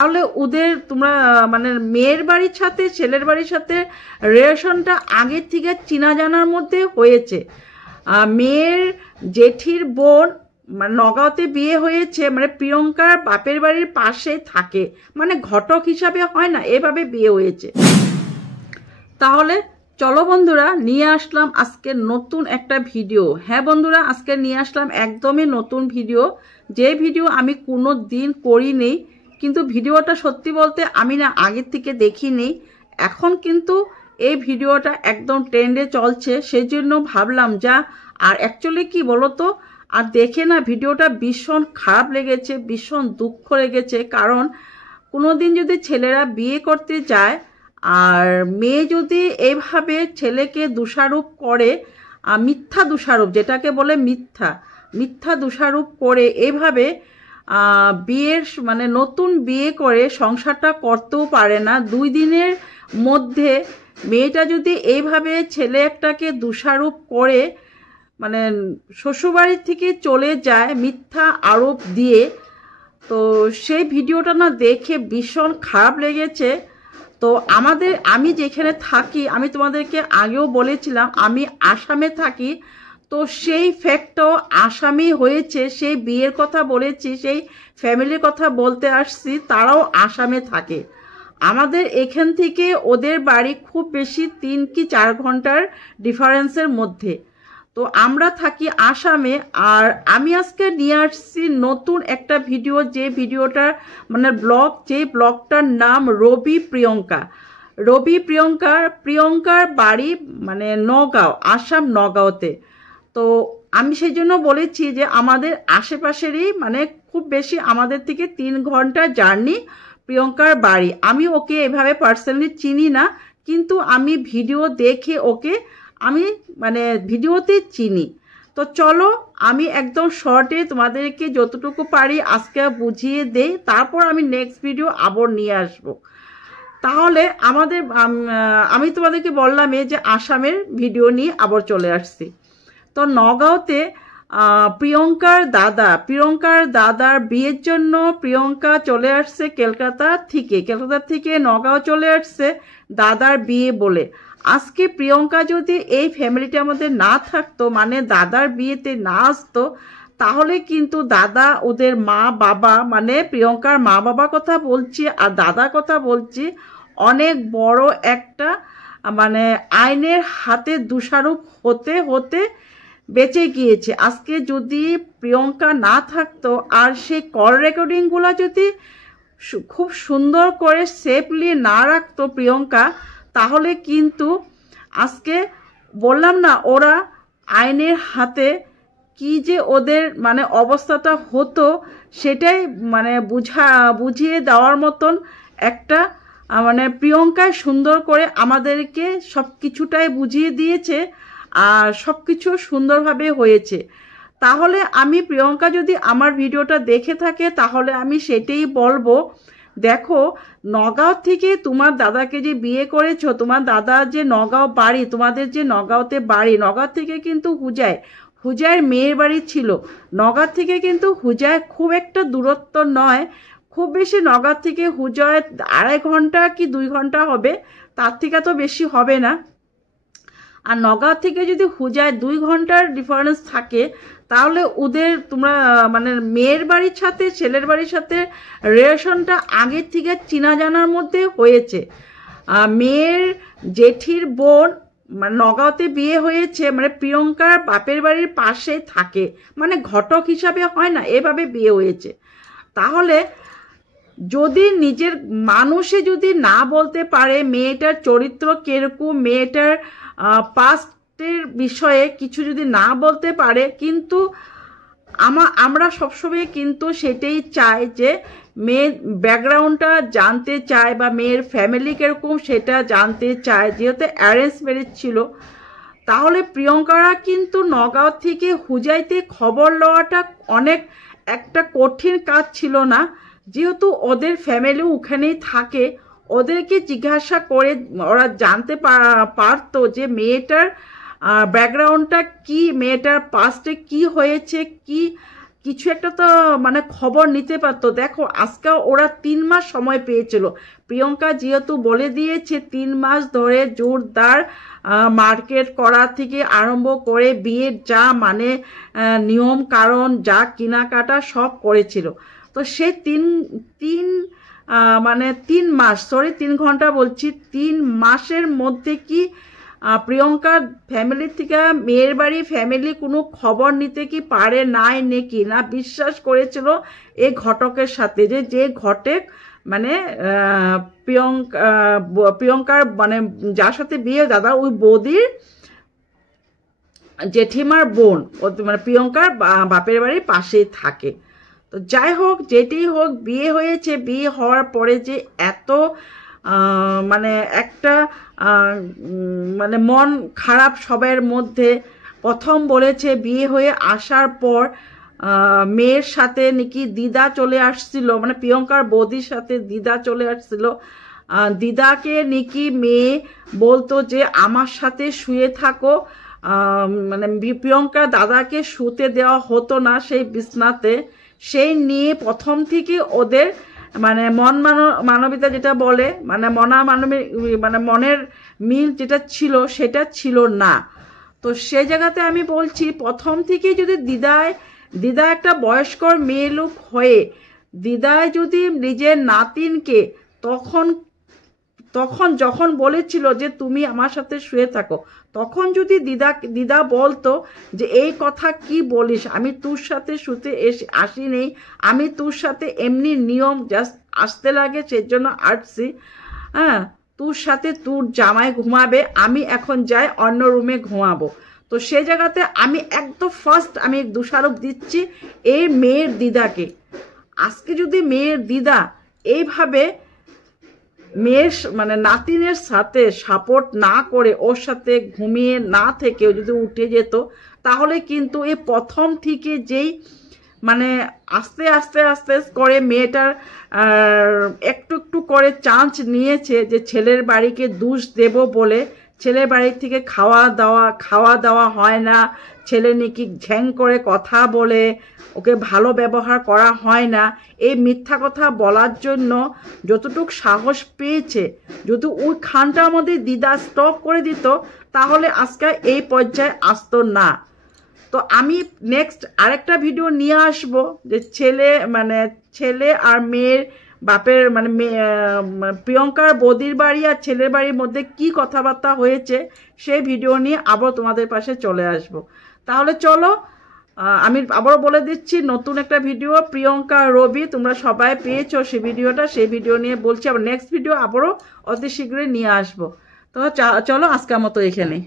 তাহলে ওদের তোমরা মানে মেয়ের বাড়ির সাথে ছেলের বাড়ির সাথে রিলেশনটা আগের থেকে চেনা জানার মধ্যে হয়েছে। মেয়ের জেঠির বোন মানে নগাঁওতে বিয়ে হয়েছে, মানে প্রিয়ঙ্কার বাপের বাড়ির পাশে থাকে, মানে ঘটক হিসাবে হয় না, এভাবে বিয়ে হয়েছে। তাহলে চলো বন্ধুরা, নিয়ে আসলাম আজকে নতুন একটা ভিডিও। হ্যাঁ বন্ধুরা, আজকে নিয়ে আসলাম একদমই নতুন ভিডিও, যে ভিডিও আমি কোনো দিন করিনি। কিন্তু ভিডিওটা সত্যি বলতে আমি না আগের থেকে দেখিনি, এখন কিন্তু এই ভিডিওটা একদম ট্রেন্ডে চলছে, সেই জন্য ভাবলাম যা। আর অ্যাকচুয়ালি কি বলো তো, আর দেখে না ভিডিওটা ভীষণ খারাপ লেগেছে, ভীষণ দুঃখ লেগেছে। কারণ কোনো দিন যদি ছেলেরা বিয়ে করতে যায় আর মেয়ে যদি এইভাবে ছেলেকে দোষারোপ করে, মিথ্যা দোষারোপ, যেটাকে বলে মিথ্যা দোষারোপ করে এইভাবে বিয়ের মানে নতুন বিয়ে করে সংসারটা করতেও পারে না, 2 দিনের মধ্যে মেয়েটা যদি এইভাবে ছেলে একটাকে দোষারোপ করে মানে শ্বশুরবাড়ি থেকে চলে যায় মিথ্যা আরোপ দিয়ে, তো সেই ভিডিওটা না দেখে ভীষণ খারাপ লেগেছে। তো আমি যেখানে থাকি, আমি তোমাদেরকে আগেও বলেছিলাম আমি আসামে থাকি, তো সেই ফ্যাক্টও আসামি হয়েছে, সেই বিয়ের কথা বলেছি, সেই ফ্যামিলির কথা বলতে আসছি, তারাও আসামে থাকে। আমাদের এখান থেকে ওদের বাড়ি খুব বেশি 3 কি 4 ঘন্টার ডিফারেন্সের মধ্যে। তো আমরা থাকি আসামে। আর আমি আজকে নিয়ে আসছি নতুন একটা ভিডিও, যে ভিডিওটার মানে ব্লগ, যে ব্লগটার নাম রবি প্রিয়ঙ্কার বাড়ি মানে নগাঁও, আসাম নগাঁওতে। তো আমি সেই জন্য বলেছি যে আমাদের আশেপাশেরই, মানে খুব বেশি আমাদের থেকে 3 ঘন্টা জার্নি প্রিয়ঙ্কার বাড়ি। আমি ওকে এভাবে পার্সোনালি চিনি না, কিন্তু আমি ভিডিও দেখে ওকে আমি মানে ভিডিওতে চিনি। তো চলো আমি একদম শর্টে তোমাদেরকে যতটুকু পারি আজকে বুঝিয়ে দেই, তারপর আমি নেক্সট ভিডিও আবার নিয়ে আসব। তাহলে আমি তোমাদেরকে বললাম যে আসামের ভিডিও নিয়ে আবার চলে আসছি। তো নগাঁওতে প্রিয়ঙ্কার দাদার বিয়ের জন্য প্রিয়ঙ্কা চলে আসছে কলকাতা থেকে নগাঁও চলে আসছে দাদার বিয়ে বলে। আজকে প্রিয়ঙ্কা যদি এই ফ্যামিলিটার মধ্যে না থাকতো, মানে দাদার বিয়েতে না আসতো, তাহলে কিন্তু দাদা ওদের মা বাবা, মানে প্রিয়ঙ্কার মা বাবা কথা বলছি আর দাদা কথা বলছি, অনেক বড় একটা মানে আইনের হাতে দোষারোপ হতে হতে বেঁচে গিয়েছে। আজকে যদি প্রিয়ঙ্কা না থাকতো আর সেই কল রেকর্ডিংগুলো যদি খুব সুন্দর করে সেফলি না রাখতো প্রিয়ঙ্কা, তাহলে কিন্তু আজকে বললাম না ওরা আইনের হাতে কি যে ওদের মানে অবস্থাটা হতো, সেটাই মানে বুঝিয়ে দেওয়ার মতন একটা মানে প্রিয়ঙ্কায় সুন্দর করে আমাদেরকে সব কিছুটাই বুঝিয়ে দিয়েছে আর সব কিছু সুন্দরভাবে হয়েছে। তাহলে আমি প্রিয়ঙ্কা যদি আমার ভিডিওটা দেখে থাকে তাহলে আমি সেটাই বলবো, দেখো নগাঁও থেকে তোমার দাদাকে যে বিয়ে করেছো, তোমার দাদার যে নগাঁও বাড়ি, তোমাদের যে নগাঁওতে বাড়ি, নগাঁও থেকে কিন্তু হুজায়ের মেয়ের বাড়ি ছিল। নগাঁও থেকে কিন্তু হুজায় খুব একটা দূরত্ব নয়, খুব বেশি নগাঁও থেকে হুজায় 2.5 ঘন্টা কি 2 ঘন্টা হবে, তার থেকে তো বেশি হবে না। আর নগাঁও থেকে যদি হুজায় 2 ঘন্টার ডিফারেন্স থাকে, তাহলে ওদের তোমরা মানে মেয়ের বাড়ির সাথে ছেলের বাড়ির সাথে রিলেশনটা আগের থেকে চেনা জানার মধ্যে হয়েছে। মেয়ের জেঠির বোন মানে নগাঁওতে বিয়ে হয়েছে, মানে প্রিয়ঙ্কার বাপের বাড়ির পাশে থাকে, মানে ঘটক হিসাবে হয় না, এভাবে বিয়ে হয়েছে। তাহলে যদি নিজের মানুষে যদি না বলতে পারে মেয়েটার চরিত্র কিরকম, মেয়েটার পাস্টের বিষয়ে কিছু যদি না বলতে পারে, কিন্তু আমরা সবসময় কিন্তু সেটাই চাই যে মেয়ের ব্যাকগ্রাউন্ডটা জানতে চায় বা মেয়ের ফ্যামিলি কিরকম সেটা জানতে চায়, যেহেতু অ্যারেঞ্জ ম্যারেজ ছিল। তাহলে প্রিয়ঙ্কারা কিন্তু নগাঁও থেকে হুজাইতে খবর লওয়াটা অনেক একটা কঠিন কাজ ছিল না, যেহেতু ওদের ফ্যামিলি ওখানেই থাকে, ওদেরকে জিজ্ঞাসা করে ওরা জানতে পারতো যে মেয়েটার ব্যাকগ্রাউন্ডটা কি, মেয়েটার পাস্টে কি হয়েছে, কি কিছু একটা তো মানে খবর নিতে পারতো। দেখো আজকে ওরা 3 মাস সময় পেয়েছিল। প্রিয়ঙ্কা যেহেতু বলে দিয়েছে 3 মাস ধরে জোরদার মার্কেট করা থেকে আরম্ভ করে বিয়ের যা মানে নিয়ম কারণ যা কেনাকাটা সব করেছিল। তো সে মানে 3 মাস, সরি 3 ঘন্টা বলছি, 3 মাসের মধ্যে কি প্রিয়ঙ্কার ফ্যামিলি থেকে মেয়ের বাড়ি ফ্যামিলি কোনো খবর নিতে কি পারে নাই নাকি? না বিশ্বাস করেছিল এই ঘটকের সাথে, যে ঘটক মানে প্রিয়ঙ্কার মানে যার সাথে বিয়ে দাদা ওই বৌদির জেঠিমার বোন, মানে প্রিয়ঙ্কার বাপের বাড়ির পাশেই থাকে। তো যাই হোক যেটাই হোক বিয়ে হয়েছে, বিয়ে হওয়ার পরে যে এত মানে একটা মানে মন খারাপ সবার মধ্যে। প্রথম বলেছে বিয়ে হয়ে আসার পর মেয়ের সাথে নাকি দিদা চলে আসছিল, মানে প্রিয়ঙ্কার বৌদির সাথে দিদা চলে আসছিল। দিদাকে নাকি মেয়ে বলতো যে আমার সাথে শুয়ে থাকো, মানে প্রিয়ঙ্কার দাদাকে শুতে দেওয়া হতো না সেই বিছনাতে। সেই নিয়ে প্রথম থেকে ওদের মানে মানবিকতা যেটা বলে মানে মানে মনের মিল যেটা ছিল সেটা ছিল না। তো সেই জায়গাতে আমি বলছি প্রথম থেকেই যদি দিদা একটা বয়স্কর মেয়ে লোক হয়ে দিদায় যদি নিজের নাতিনকে তখন যখন বলেছিল যে তুমি আমার সাথে শুয়ে থাকো, তখন যদি দিদা বলতো যে এই কথা কি বলিস, আমি তোর সাথে শুতে আসিনি, আমি তোর সাথে এমনি নিয়ম জাস্ট আসতে লাগে সেজন্য আসছি, হ্যাঁ তোর সাথে তোর জামাই ঘুমাবে, আমি এখন যাই অন্য রুমে ঘুমাবো। তো সেই জায়গাতে আমি একদম ফার্স্ট আমি দোষারোপ দিচ্ছি এই মেয়ের দিদাকে। আজকে যদি মেয়ের দিদা এইভাবে মেয়ের মানে নাতিনের সাথে সাপোর্ট না করে ওর সাথে ঘুমিয়ে না থেকেও যদি উঠে যেত, তাহলে কিন্তু এই প্রথম থেকে যেই মানে আস্তে আস্তে আস্তে করে মেয়েটার একটু একটু করে চান্স নিয়েছে যে ছেলের বাড়িকে দোষ দেব বলে, ছেলের বাড়ি থেকে খাওয়া দাওয়া হয় না, ছেলে নাকি ঝ্যাং করে কথা বলে, ওকে ভালো ব্যবহার করা হয় না, এই মিথ্যা কথা বলার জন্য যতটুকু সাহস পেয়েছে, যদি ওই খানটার মধ্যে দিদা স্টপ করে দিত তাহলে আজকে এই পর্যায়ে আসতো না। তো আমি নেক্সট আরেকটা ভিডিও নিয়ে আসব যে ছেলে আর মেয়ের বাপের মানে প্রিয়ঙ্কার বৌদির বাড়ি আর ছেলের বাড়ির মধ্যে কি কথাবার্তা হয়েছে সেই ভিডিও নিয়ে আবার তোমাদের পাশে চলে আসব। তাহলে চলো আমি আবারও বলে দিচ্ছি নতুন একটা ভিডিও প্রিয়ঙ্কা রবি তোমরা সবাই পেয়েছো সেই ভিডিও নিয়ে বলছি। আবার নেক্সট ভিডিও আবারও অতি শীঘ্রই নিয়ে আসবো। তো চলো আজকের মতো এখানে।